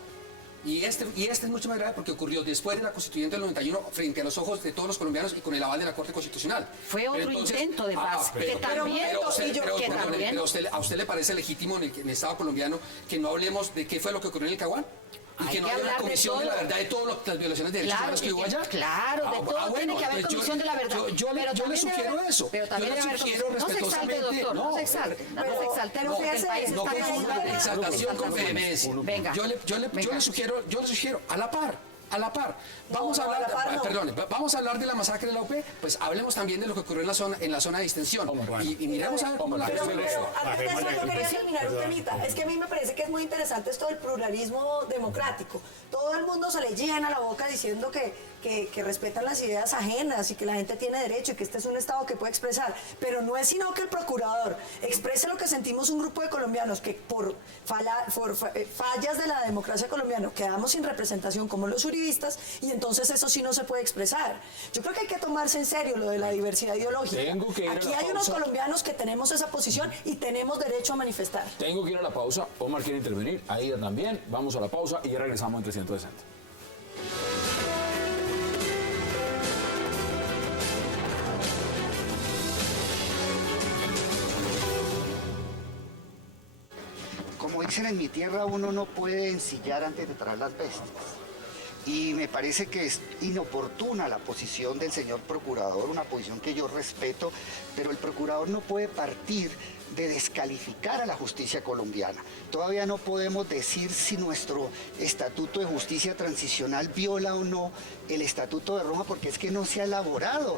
Y este es mucho más grave porque ocurrió después de la Constituyente del 91 frente a los ojos de todos los colombianos y con el aval de la Corte Constitucional. Fue otro intento de paz, que también- pero ¿a usted le parece legítimo en el Estado colombiano que no hablemos de qué fue lo que ocurrió en el Caguán? Y Hay que no que haya una hablar de comisión de la todo. verdad de todas las violaciones de derechos Claro, humanos que y hubo que- allá. claro, de todo tiene que haber pues comisión de la verdad. Yo Pero le también sugiero debe haber- eso. pero también Yo le debe haber sugiero comisión. No se exalte, respetuosamente. doctor, no se exalte, no se exalte, pero porque el fíjese, país No está pero confunda cayendo. exaltación con vehemencia. Venga. Yo le Venga. sugiero a la par. A la par. Vamos No, a no, hablar, a la par no. perdone, vamos a hablar de la masacre de la UP, pues hablemos también de lo que ocurrió en la zona de distensión. Y miremos a ver cómo la Pero antes de eso Bajémosle. yo quería terminar un temita. Es que a mí me parece que es muy interesante esto del pluralismo democrático. Todo el mundo se le llena la boca diciendo que respetan las ideas ajenas y que la gente tiene derecho y que este es un Estado que puede expresar. Pero no es sino que el procurador exprese lo que sentimos un grupo de colombianos que por fallas de la democracia colombiana quedamos sin representación como los uribistas y entonces eso sí no se puede expresar. Yo creo que hay que tomarse en serio lo de la diversidad ideológica. Tengo que ir a Aquí la hay unos pausa. colombianos que tenemos esa posición y tenemos derecho a manifestar. Tengo que ir a la pausa. Omar quiere intervenir. Aida también. Vamos a la pausa y ya regresamos en 360. Como dicen en mi tierra, uno no puede ensillar antes de traer las bestias. Y me parece que es inoportuna la posición del señor procurador, una posición que yo respeto, pero el procurador no puede partir de descalificar a la justicia colombiana. Todavía no podemos decir si nuestro Estatuto de Justicia Transicional viola o no el Estatuto de Roma, porque es que no se ha elaborado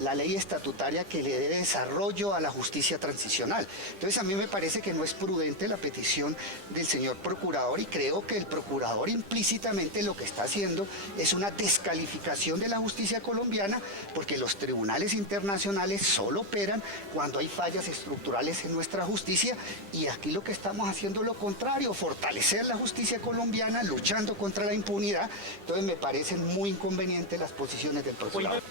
la ley estatutaria que le dé desarrollo a la justicia transicional. Entonces a mí me parece que no es prudente la petición del señor procurador y creo que el procurador implícitamente lo que está haciendo es una descalificación de la justicia colombiana, porque los tribunales internacionales solo operan cuando hay fallas estructurales en nuestra justicia y aquí lo que estamos haciendo es lo contrario, fortalecer la justicia colombiana luchando contra la impunidad. Entonces me parecen muy inconvenientes las posiciones del procurador.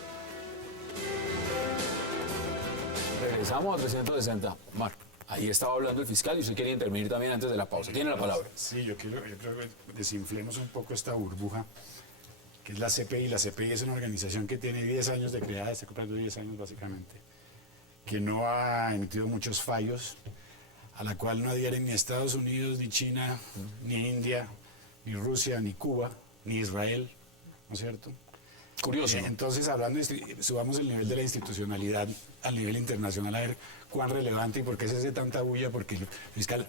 Regresamos a 360. Mar, ahí estaba hablando el fiscal y usted quería intervenir también antes de la pausa. Tiene la palabra. Sí, yo creo que desinflemos un poco esta burbuja que es la CPI. La CPI es una organización que tiene 10 años de creada, está cumpliendo 10 años básicamente, que no ha emitido muchos fallos, a la cual no adhieren ni Estados Unidos, ni China, ni India, ni Rusia, ni Cuba, ni Israel, ¿no es cierto? Curioso, ¿no? Entonces, subamos el nivel de la institucionalidad al nivel internacional, a ver cuán relevante y por qué se hace tanta bulla, porque el fiscal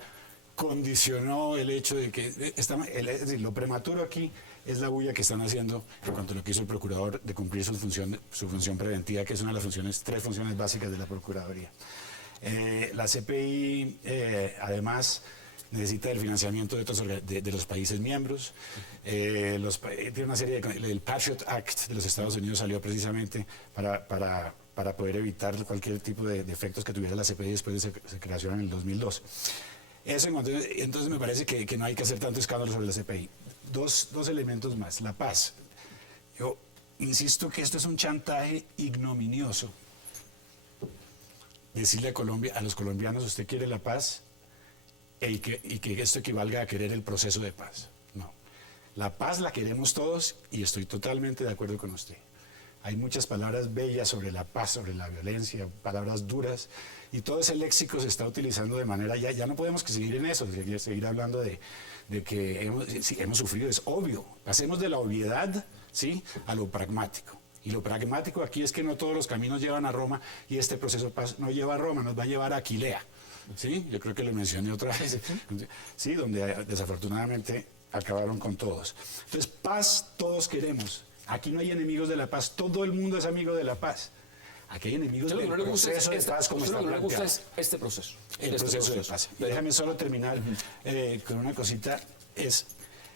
condicionó el hecho de que, es decir, lo prematuro aquí es la bulla que están haciendo en cuanto a lo que hizo el procurador de cumplir su función preventiva, que es una de las tres funciones básicas de la Procuraduría. La CPI, además, necesita el financiamiento de los países miembros. Tiene una serie el Patriot Act de los Estados Unidos salió precisamente para poder evitar cualquier tipo de efectos que tuviera la CPI después de su creación en el 2002. Entonces me parece que no hay que hacer tanto escándalo sobre la CPI. Dos elementos más. La paz. Yo insisto que esto es un chantaje ignominioso. Decirle a los colombianos, usted quiere la paz, y que esto equivalga a querer el proceso de paz. No. La paz la queremos todos y estoy totalmente de acuerdo con usted. Hay muchas palabras bellas sobre la paz, sobre la violencia, palabras duras, y todo ese léxico se está utilizando de manera, ya no podemos seguir en eso, seguir hablando de que hemos sufrido, es obvio. Pasemos de la obviedad, ¿sí?, a lo pragmático. Y lo pragmático aquí es que no todos los caminos llevan a Roma, y este proceso de paz no lleva a Roma, nos va a llevar a Aquilea. ¿Sí? Yo creo que lo mencioné otra vez, ¿sí? Donde desafortunadamente acabaron con todos. Entonces, paz todos queremos. Aquí no hay enemigos de la paz, todo el mundo es amigo de la paz. Aquí hay enemigos del proceso de paz, como está planteado. Lo que me gusta es este proceso. El proceso de paz. Déjame solo terminar con una cosita, es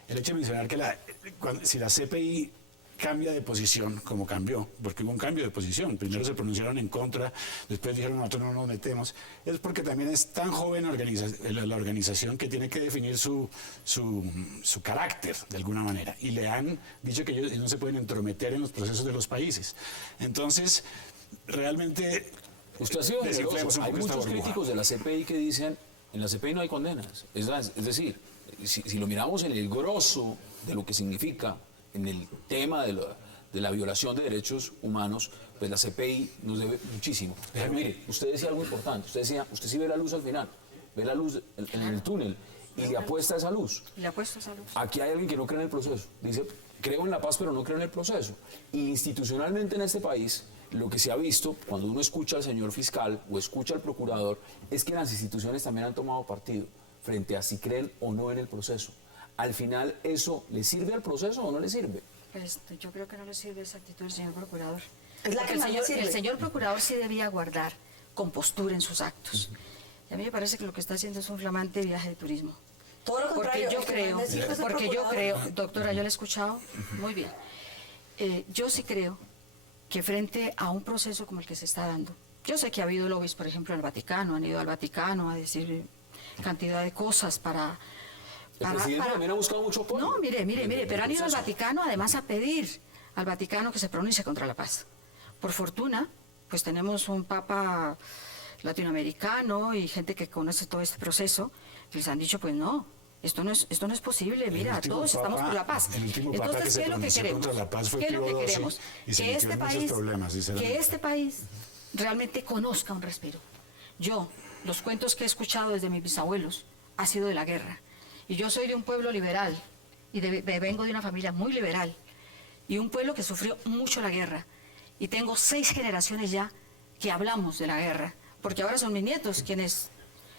el hecho de mencionar que si la CPI cambia de posición, como cambió, porque hubo un cambio de posición. Primero se pronunciaron en contra, después dijeron nosotros no nos metemos. Es porque también es tan joven la organización que tiene que definir su carácter, de alguna manera. Y le han dicho que ellos no se pueden entrometer en los procesos de los países. Entonces, realmente... Usted ha sido generoso. Hay muchos críticos de la CPI que dicen, en la CPI no hay condenas. Es decir, si lo miramos en el grosso de lo que significa, en el tema de la violación de derechos humanos, pues la CPI nos debe muchísimo. Pero mire, usted decía algo importante, usted sí ve la luz al final, ve la luz en el túnel y le apuesta a esa luz. Le apuesto a esa luz. Aquí hay alguien que no cree en el proceso, dice, creo en la paz pero no creo en el proceso. Y institucionalmente en este país, lo que se ha visto cuando uno escucha al señor fiscal o escucha al procurador, es que las instituciones también han tomado partido frente a si creen o no en el proceso. Al final, ¿eso le sirve al proceso o no le sirve? Pues yo creo que no le sirve esa actitud del señor procurador. Es la que el señor procurador sí debía guardar compostura en sus actos. Y a mí me parece que lo que está haciendo es un flamante viaje de turismo. Todo lo contrario. Porque yo creo, doctora, yo la he escuchado muy bien. Yo sí creo que frente a un proceso como el que se está dando, yo sé que ha habido lobbies, por ejemplo, en el Vaticano, han ido al Vaticano a decir cantidad de cosas para... El presidente también ha buscado mucho apoyo. No, mire, pero han ido al Vaticano además a pedir al Vaticano que se pronuncie contra la paz. Por fortuna, pues tenemos un papa latinoamericano y gente que conoce todo este proceso, que les han dicho, pues no, esto no es posible, mira, todos estamos por la paz. Entonces, ¿qué es lo que queremos? ¿Qué es lo que queremos? Que este país realmente conozca un respiro. Yo, los cuentos que he escuchado desde mis bisabuelos, ha sido de la guerra. Y yo soy de un pueblo liberal, y vengo de una familia muy liberal, y un pueblo que sufrió mucho la guerra. Y tengo 6 generaciones ya que hablamos de la guerra, porque ahora son mis nietos quienes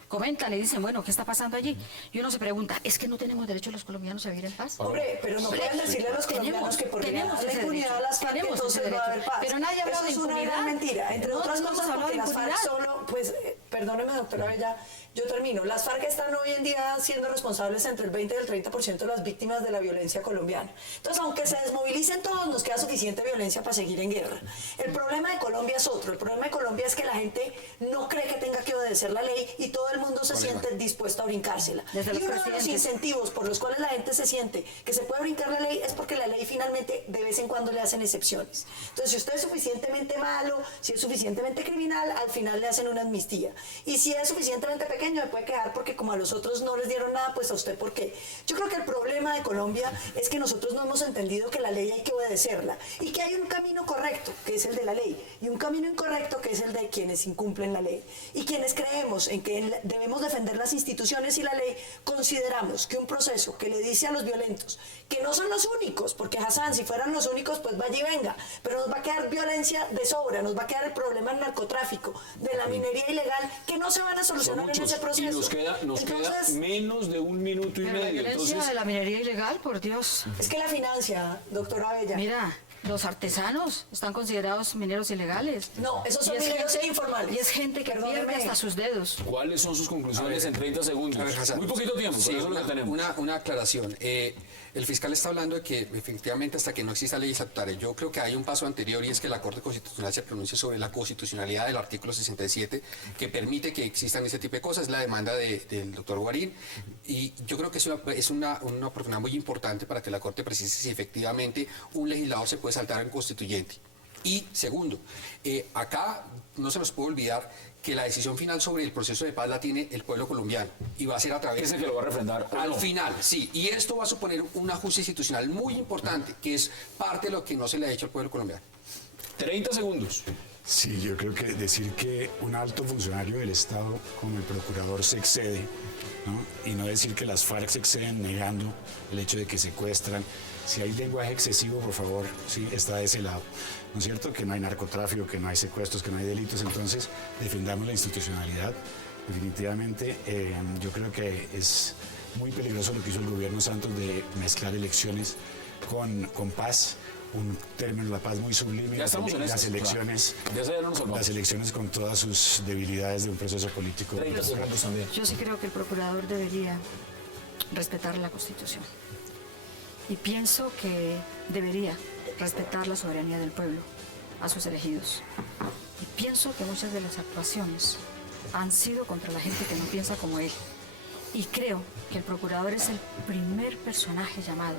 comentan y dicen, bueno, ¿qué está pasando allí? Y uno se pregunta, ¿es que no tenemos derecho los colombianos a vivir en paz? Hombre, pero no pueden decirle a los colombianos que porque tenemos la impunidad a las FARC, entonces va a haber paz. Pero nadie ha hablado de impunidad. Eso es una gran mentira. Entre otras cosas, porque las FARC solo, pues, perdóneme, doctora Bella, yo termino. Las FARC están hoy en día siendo responsables entre el 20 y el 30% de las víctimas de la violencia colombiana. Entonces, aunque se desmovilicen todos, nos queda suficiente violencia para seguir en guerra. El problema de Colombia es otro. El problema de Colombia es que la gente no cree que tenga que obedecer la ley y todo el mundo se siente dispuesto a brincársela. Y uno de los incentivos por los cuales la gente se siente que se puede brincar la ley es porque la ley finalmente de vez en cuando le hacen excepciones. Entonces, si usted es suficientemente malo, si es suficientemente criminal, al final le hacen una amnistía. Y si es suficientemente pequeño, me puede quedar porque como a los otros no les dieron nada, pues a usted ¿por qué? Yo creo que el problema de Colombia es que nosotros no hemos entendido que la ley hay que obedecerla y que hay un camino correcto, que es el de la ley, y un camino incorrecto, que es el de quienes incumplen la ley. Y quienes creemos en que debemos defender las instituciones y la ley, consideramos que un proceso que le dice a los violentos, que no son los únicos, porque Hassan, si fueran los únicos, pues vaya y venga, pero nos va a quedar violencia de sobra, nos va a quedar el problema del narcotráfico, de la minería ilegal, que no se van a solucionar en ese proceso. Y nos queda menos de 1 minuto y Pero la medio. violencia Entonces, de la minería ilegal, por Dios. Es que la financia, doctora Bella. Mira, los artesanos están considerados mineros ilegales. No, esos son Y es mineros gente- informales. Y es gente que Perdóneme. pierde hasta sus dedos. ¿cuáles son sus conclusiones en 30 segundos? A ver, Hassan. Muy poquito tiempo, Sí, pero eso es lo que tenemos. una aclaración. El fiscal está hablando de que efectivamente hasta que no exista ley estatutaria, yo creo que hay un paso anterior y es que la Corte Constitucional se pronuncie sobre la constitucionalidad del artículo 67 que permite que existan ese tipo de cosas, es la demanda del doctor Guarín, y yo creo que es una oportunidad muy importante para que la Corte precise si efectivamente un legislador se puede saltar en constituyente. Y segundo, acá no se nos puede olvidar que la decisión final sobre el proceso de paz la tiene el pueblo colombiano y va a ser a través Ese que lo va a refrendar. ¿o al no? final, sí, y esto va a suponer un ajuste institucional muy importante, que es parte de lo que no se le ha hecho al pueblo colombiano. 30 segundos. Sí, yo creo que decir que un alto funcionario del Estado como el procurador se excede, ¿no? Y no decir que las FARC se exceden negando el hecho de que secuestran. Si hay lenguaje excesivo, por favor, sí, está de ese lado. ¿No es cierto? Que no hay narcotráfico, que no hay secuestros, que no hay delitos. Entonces, defendamos la institucionalidad. Definitivamente, yo creo que es muy peligroso lo que hizo el gobierno Santos de mezclar elecciones con paz. Un término de la paz muy sublime. Ya estamos en las eso, elecciones, claro. Ya no nos salvamos. las elecciones con todas sus debilidades de un proceso político. 30 segundos también. Yo sí creo que el procurador debería respetar la Constitución. Y pienso que debería respetar la soberanía del pueblo, a sus elegidos. Y pienso que muchas de las actuaciones han sido contra la gente que no piensa como él. Y creo que el procurador es el primer personaje llamado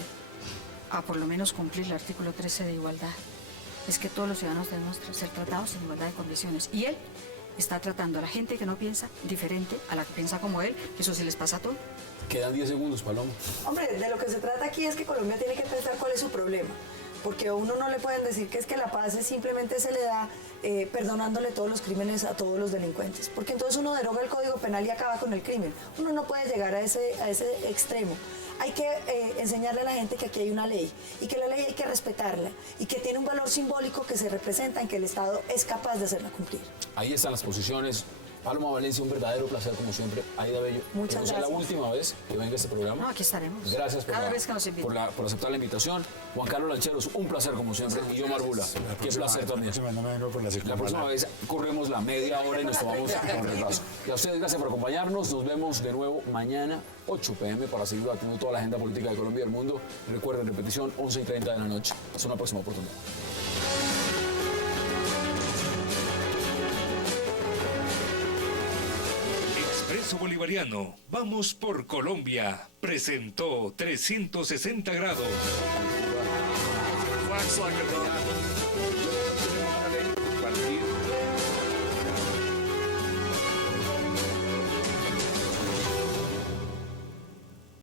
a por lo menos cumplir el artículo 13 de igualdad. Es que todos los ciudadanos debemos ser tratados en igualdad de condiciones. Y él está tratando a la gente que no piensa diferente a la que piensa como él. Eso sí les pasa a todos. Quedan 10 segundos, Paloma. Hombre, de lo que se trata aquí es que Colombia tiene que pensar cuál es su problema. Porque a uno no le pueden decir que es que la paz simplemente se le da perdonándole todos los crímenes a todos los delincuentes. Porque entonces uno deroga el Código Penal y acaba con el crimen. Uno no puede llegar a ese extremo. Hay que enseñarle a la gente que aquí hay una ley y que la ley hay que respetarla y que tiene un valor simbólico que se representa en que el Estado es capaz de hacerla cumplir. Ahí están las posiciones. Paloma Valencia, un verdadero placer como siempre. Aida Bello. Muchas que no sea la gracias. última vez que venga a este programa. No, aquí estaremos. Gracias Cada vez que nos inviten. por aceptar la invitación. Juan Carlos Lancheros, un placer como siempre. Y yo, Marbula, qué placer también. No me vengo por la La próxima circunvala. vez corremos la media hora y nos tomamos un retraso. Y a ustedes gracias por acompañarnos. Nos vemos de nuevo mañana, 8 p.m. para seguir debatiendo toda la agenda política de Colombia y del mundo. Recuerden, repetición, 11:30 de la noche. Hasta una próxima oportunidad. Expreso Bolivariano, vamos por Colombia, presentó 360 grados. Wax like a dog.